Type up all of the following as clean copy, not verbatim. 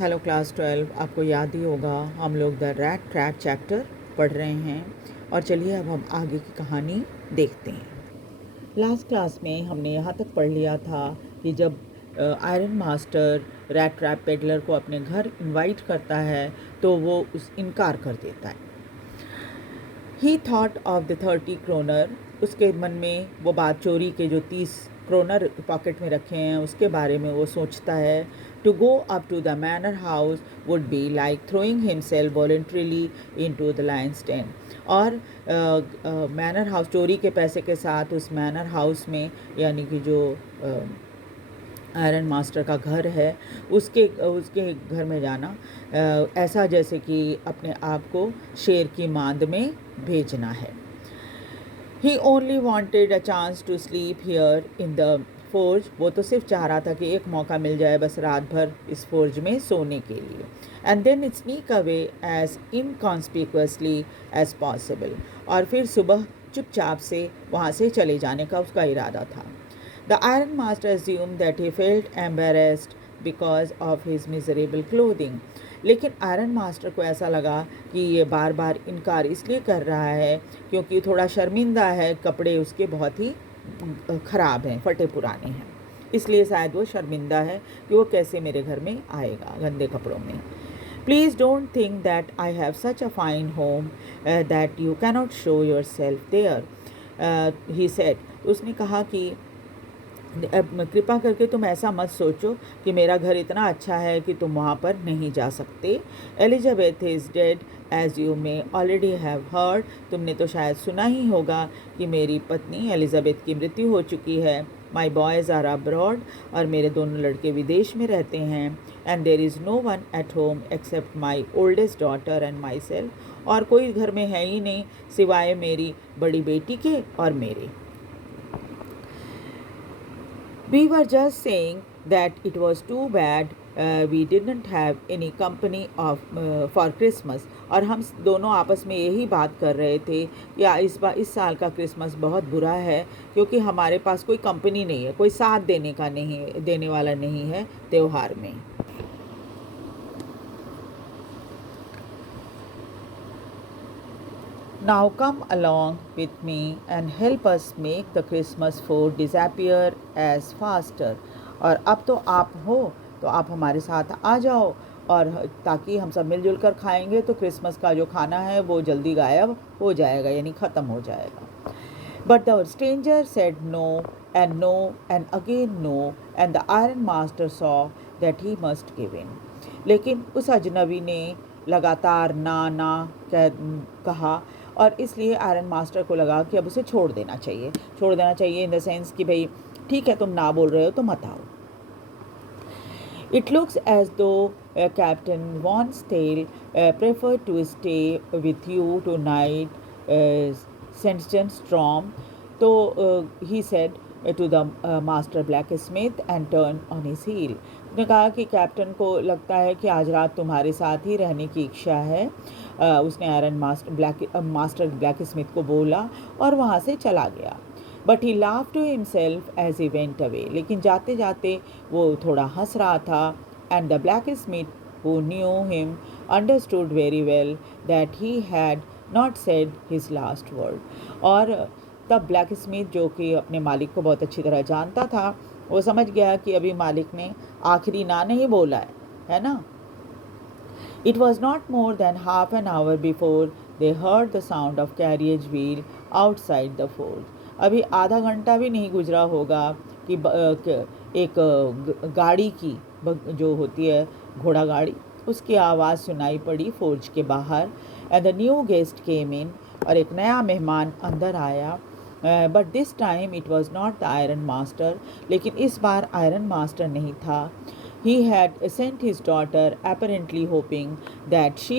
Hello class 12। आपको याद ही होगा हम लोग द रैट ट्रैप चैप्टर पढ़ रहे हैं और चलिए अब हम आगे की कहानी देखते हैं। लास्ट क्लास में हमने यहाँ तक पढ़ लिया था कि जब iron master rat trap peddler को अपने घर इनवाइट करता है तो वो उस इनकार कर देता है। He thought of the 30 kroner, उसके मन में वो बात चोरी के जो 30 क्रोनर पॉकेट में रखे हैं उसके बारे में वो सोचता है। To go up to the manor house would be like throwing himself voluntarily into the lion's den. और मैनर हाउस, चोरी के पैसे के साथ उस मैनर हाउस में, यानी कि जो आयरन मास्टर का घर है, उसके घर में जाना ऐसा जैसे कि अपने आप को शेर की मांद में भेजना है। He only wanted a chance to sleep here in the forge. वो तो सिर्फ चाह रहा था कि एक मौका मिल जाए बस रात भर इस फोर्ज में सोने के लिए। And then it sneak away as inconspicuously as possible. और फिर सुबह चुपचाप से वहाँ से चले जाने का उसका इरादा था। The Iron Master assumed that he felt embarrassed because of his miserable clothing. लेकिन आयरन मास्टर को ऐसा लगा कि ये बार बार इनकार इसलिए कर रहा है क्योंकि थोड़ा शर्मिंदा है, कपड़े उसके बहुत ही ख़राब हैं, फटे पुराने हैं, इसलिए शायद वो शर्मिंदा है कि वो कैसे मेरे घर में आएगा गंदे कपड़ों में। Please don't think that I have such a fine home that you cannot show yourself there, he said. उसने कहा कि कृपा करके तुम ऐसा मत सोचो कि मेरा घर इतना अच्छा है कि तुम वहाँ पर नहीं जा सकते। Elizabeth is dead as you may already have heard. तुमने तो शायद सुना ही होगा कि मेरी पत्नी एलिजाबेथ की मृत्यु हो चुकी है। माई बॉयज़ आर अब्रॉड, और मेरे दोनों लड़के विदेश में रहते हैं। And there is no one at home except my oldest daughter and myself. और कोई घर में है ही नहीं सिवाय मेरी बड़ी बेटी के और मेरे। We were just saying that it was too bad we didn't have any company for Christmas। और हम दोनों आपस में यही बात कर रहे थे कि इस साल का क्रिसमस बहुत बुरा है क्योंकि हमारे पास कोई कंपनी नहीं है, कोई साथ देने वाला नहीं है त्योहार में। Now come along with me and help us make the Christmas food disappear as faster। और अब तो आप हो तो आप हमारे साथ आ जाओ, और ताकि हम सब मिलजुल कर खाएंगे तो क्रिसमस का जो खाना है वो जल्दी गायब हो जाएगा, यानी ख़त्म हो जाएगा। But the stranger said no and again no, and the Iron Master saw that he must give in। लेकिन उस अजनबी ने लगातार ना कहा, और इसलिए आयरन मास्टर को लगा कि अब उसे छोड़ देना चाहिए इन द सेंस कि भाई ठीक है, तुम ना बोल रहे हो तो मत आओ। It looks as though Captain Von Stale preferred to stay with you tonight, Sandstorm। तो he said to the master blacksmith and turned on his heel। उसने कहा कि कैप्टन को लगता है कि आज रात तुम्हारे साथ ही रहने की इच्छा है। उसने आयरन मास्टर ब्लैक स्मिथ को बोला और वहाँ से चला गया। But he laugh to himself as he went away. लेकिन जाते जाते वो थोड़ा हंस रहा था। And the blacksmith who knew him understood very well that he had not said his last word. और तब ब्लैक स्मिथ, जो कि अपने मालिक को बहुत अच्छी तरह जानता था, वो समझ गया कि अभी मालिक ने आखिरी ना नहीं बोला है ना। It was not more than half an hour before they heard the sound of carriage wheel outside the forge। अभी आधा घंटा भी नहीं गुजरा होगा कि एक गाड़ी की, जो होती है घोड़ा गाड़ी, उसकी आवाज़ सुनाई पड़ी फोर्ज के बाहर। एंड द न्यू गेस्ट केम इन, और एक नया मेहमान अंदर आया। But this time it was not the iron master. लेकिन इस बार आयरन मास्टर नहीं था। He had sent his daughter apparently hoping that she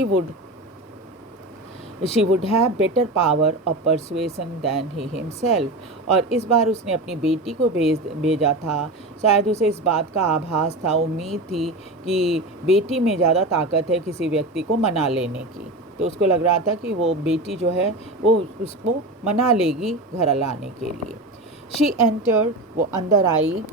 would have better power of persuasion than he himself। और इस बार उसने अपनी बेटी को भेजा था। शायद उसे इस बात का आभास था, उम्मीद थी कि बेटी में ज़्यादा ताकत है किसी व्यक्ति को मना लेने की। तो उसको लग रहा था कि वो बेटी जो है वो उसको मना लेगी घर लाने के लिए। She entered, वो अंदर आई।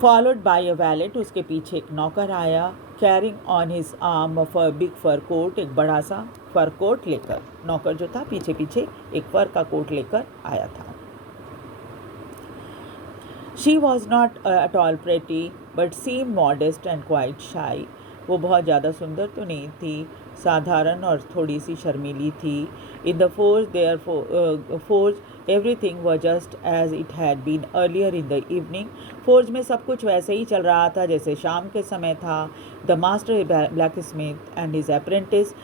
फॉलोड बाय अ वैलेट, उसके पीछे एक नौकर आया, carrying on his arm of a big fur coat, एक बड़ा सा फर कोट लेकर। नौकर जो था पीछे पीछे एक फर का कोट लेकर आया था। She was not at all pretty but seem modest and quite shy. वो बहुत ज़्यादा सुंदर तो नहीं थी, साधारण और थोड़ी सी शर्मीली थी। In the forge everything was just as it had been earlier in the evening. Forge में सब कुछ वैसे ही चल रहा था जैसे शाम के समय था। The master black Smith and his apprentice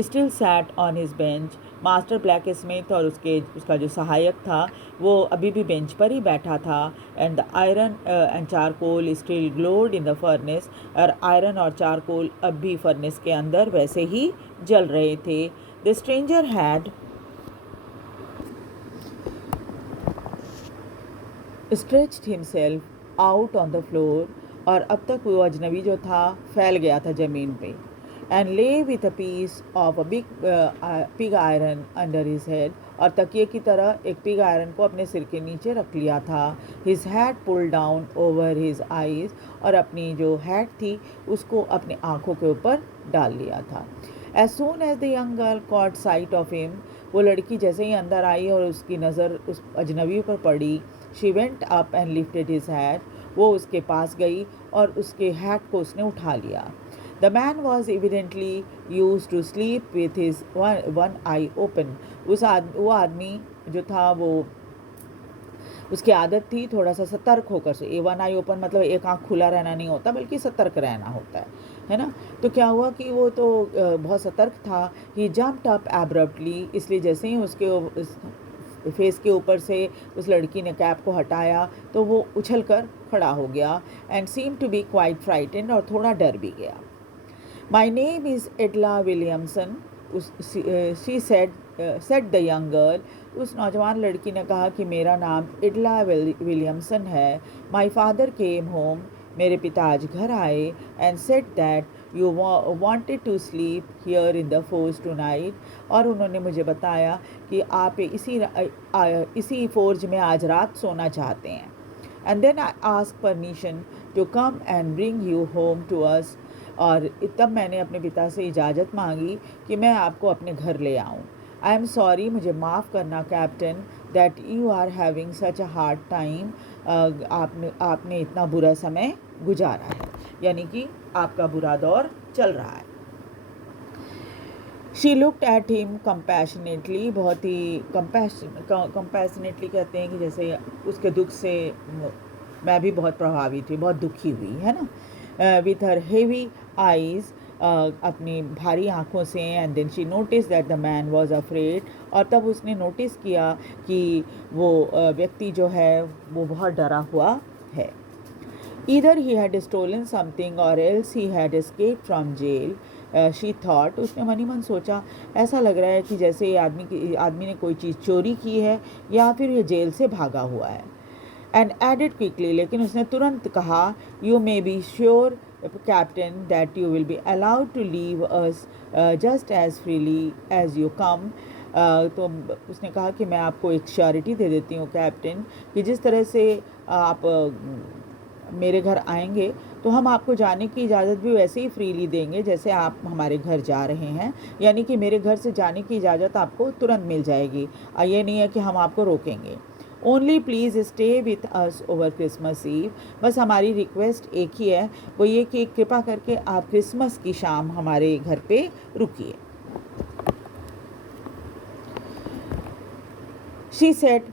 still sat on his bench. Master black Smith और उसका जो सहायक था वो अभी भी बेंच पर ही बैठा था। And the iron and charcoal still glowed in the furnace, और आयरन और चारकोल अब भी फर्नेस के अंदर वैसे ही जल रहे थे। The stranger had stretched himself out on the floor, और अब तक वो अजनबी जो था फैल गया था ज़मीन पे। And lay with a piece of a pig iron under his head, और तकिए की तरह एक पिग आयरन को अपने सिर के नीचे रख लिया था। His hat pull down over his eyes, और अपनी जो हैट थी उसको अपनी आँखों के ऊपर डाल लिया था। As soon as the young girl caught sight of him, वो लड़की जैसे ही अंदर आई और उसकी नज़र उस अजनबी पर पड़ी, she went up and lifted his hat, वो उसके पास गई और उसके हैट को उसने उठा लिया। The man was evidently used to sleep with his one eye open. वो आदमी जो था वो उसकी आदत थी थोड़ा सा सतर्क होकर से। वन आई ओपन मतलब एक आँख खुला रहना नहीं होता बल्कि सतर्क रहना होता है ना। तो क्या हुआ कि वो तो बहुत सतर्क था। ही जम्प्ड अप एब्रप्टली, इसलिए जैसे ही उसके फेस के ऊपर से उस लड़की ने कैप को हटाया तो वो उछल कर खड़ा हो गया। And seem to be quite frightened, और थोड़ा डर भी गया। My name is Edla Williamson, she said the young girl. उस नौजवान लड़की ने कहा कि मेरा नाम इडला विलियमसन है। My father came home, मेरे पिता आज घर आए, and said that you wanted to sleep here in the forge tonight, और उन्होंने मुझे बताया कि आप इसी फोर्ज में आज रात सोना चाहते हैं। And then I asked permission to come and bring you home to us, और तब मैंने अपने पिता से इजाज़त मांगी कि मैं आपको अपने घर ले आऊँ। आई एम सॉरी, मुझे माफ़ करना captain, that you are having such a hard time, आपने इतना बुरा समय गुजारा है, यानी कि आपका बुरा दौर चल रहा है। She looked at him compassionately, बहुत ही कंपैशनेटली कहते हैं कि जैसे उसके दुख से मैं भी बहुत प्रभावित हुई, बहुत दुखी हुई, है ना। विथ हर हेवी आईज, अपनी भारी आँखों से। And then she notice that the man was afraid, और तब उसने नोटिस किया कि वो व्यक्ति जो है वो बहुत डरा हुआ है। Either he had stolen something or else he had escape from jail, she thought, उसने मन ही मन सोचा, ऐसा लग रहा है कि जैसे ये आदमी ने कोई चीज़ चोरी की है या फिर ये जेल से भागा हुआ है। एंड एडेड क्विकली, लेकिन उसने तुरंत कहा, you may be sure captain that you will be allowed to leave us just as freely as you come. तो उसने कहा कि मैं आपको एक श्योरिटी दे देती हूँ कैप्टन, कि जिस तरह से आप मेरे घर आएंगे तो हम आपको जाने की इजाज़त भी वैसे ही फ्रीली देंगे जैसे आप हमारे घर जा रहे हैं, यानी कि मेरे घर से जाने की इजाज़त आपको तुरंत मिल जाएगी। ये नहीं है कि हम आपको रोकेंगे। Only please stay with us over Christmas Eve, बस हमारी रिक्वेस्ट एक ही है, वो ये कि कृपा करके आप क्रिसमस की शाम हमारे घर पे रुकिए। She said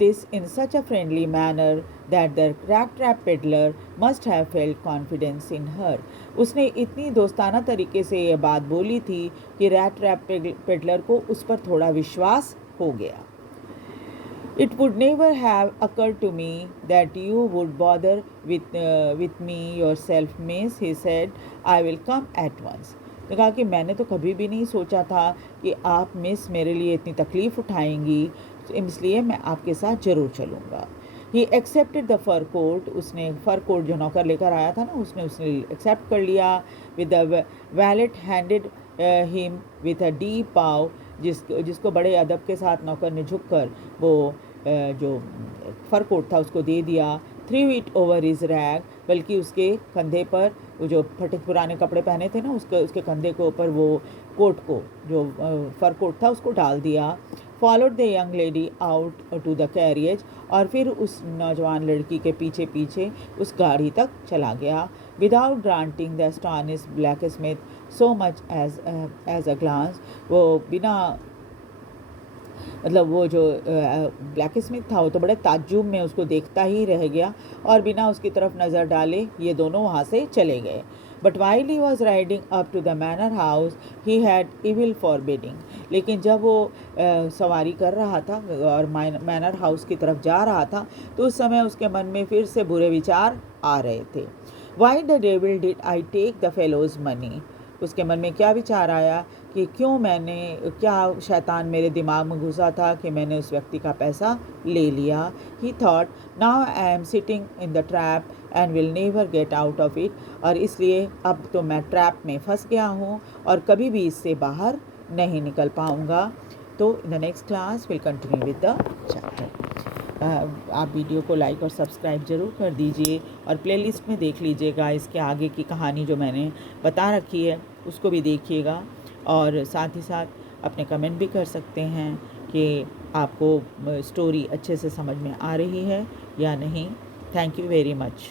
this in such a friendly manner that the rat trap peddler must have felt confidence in her. उसने इतनी दोस्ताना तरीके से ये बात बोली थी कि रैट ट्रैप पेडलर को उस पर थोड़ा विश्वास हो गया। It would never have occurred to me that you would bother with me yourself, miss, he said. I will come at once. तो कहा कि मैंने तो कभी भी नहीं सोचा था कि आप मिस मेरे लिए इतनी तकलीफ़ उठाएंगी, इसलिए मैं आपके साथ ज़रूर चलूँगा। He accepted the fur coat, उसने फ़र कोट जो नौकर लेकर आया था ना उसने एक्सेप्ट कर लिया। With the valet handed him with a deep bow, जिसको बड़े अदब के साथ नौकर ने झुककर वो जो फर कोट था उसको दे दिया। Through it over is rag, बल्कि उसके कंधे पर, वो जो फटे पुराने कपड़े पहने थे ना, उसके कंधे के ऊपर वो कोट को, जो फर कोट था, उसको डाल दिया। Followed the young lady out to the carriage, और फिर उस नौजवान लड़की के पीछे पीछे उस गाड़ी तक चला गया। Without granting the astonish blacksmith so much as a glance, वो बिना, मतलब वो जो ब्लैक स्मिथ था वो तो बड़े ताज्जुब में उसको देखता ही रह गया और बिना उसकी तरफ नज़र डाले ये दोनों वहाँ से चले गए। But while he was riding up to the manor house he had evil forbidding, लेकिन जब वो सवारी कर रहा था और मैनर हाउस की तरफ जा रहा था तो उस समय उसके मन में फिर से बुरे विचार आ रहे थे। Why the devil did I take the fellow's money, उसके मन में क्या विचार आया कि क्या शैतान मेरे दिमाग में घुसा था कि मैंने उस व्यक्ति का पैसा ले लिया। ही thought now I am sitting in the trap and will never get out of it, और इसलिए अब तो मैं ट्रैप में फंस गया हूँ और कभी भी इससे बाहर नहीं निकल पाऊँगा। तो in the next class will continue with the chapter. आप वीडियो को लाइक और सब्सक्राइब ज़रूर कर दीजिए और प्लेलिस्ट में देख लीजिएगा इसके आगे की कहानी जो मैंने बता रखी है उसको भी देखिएगा, और साथ ही साथ अपने कमेंट भी कर सकते हैं कि आपको स्टोरी अच्छे से समझ में आ रही है या नहीं। Thank you very much.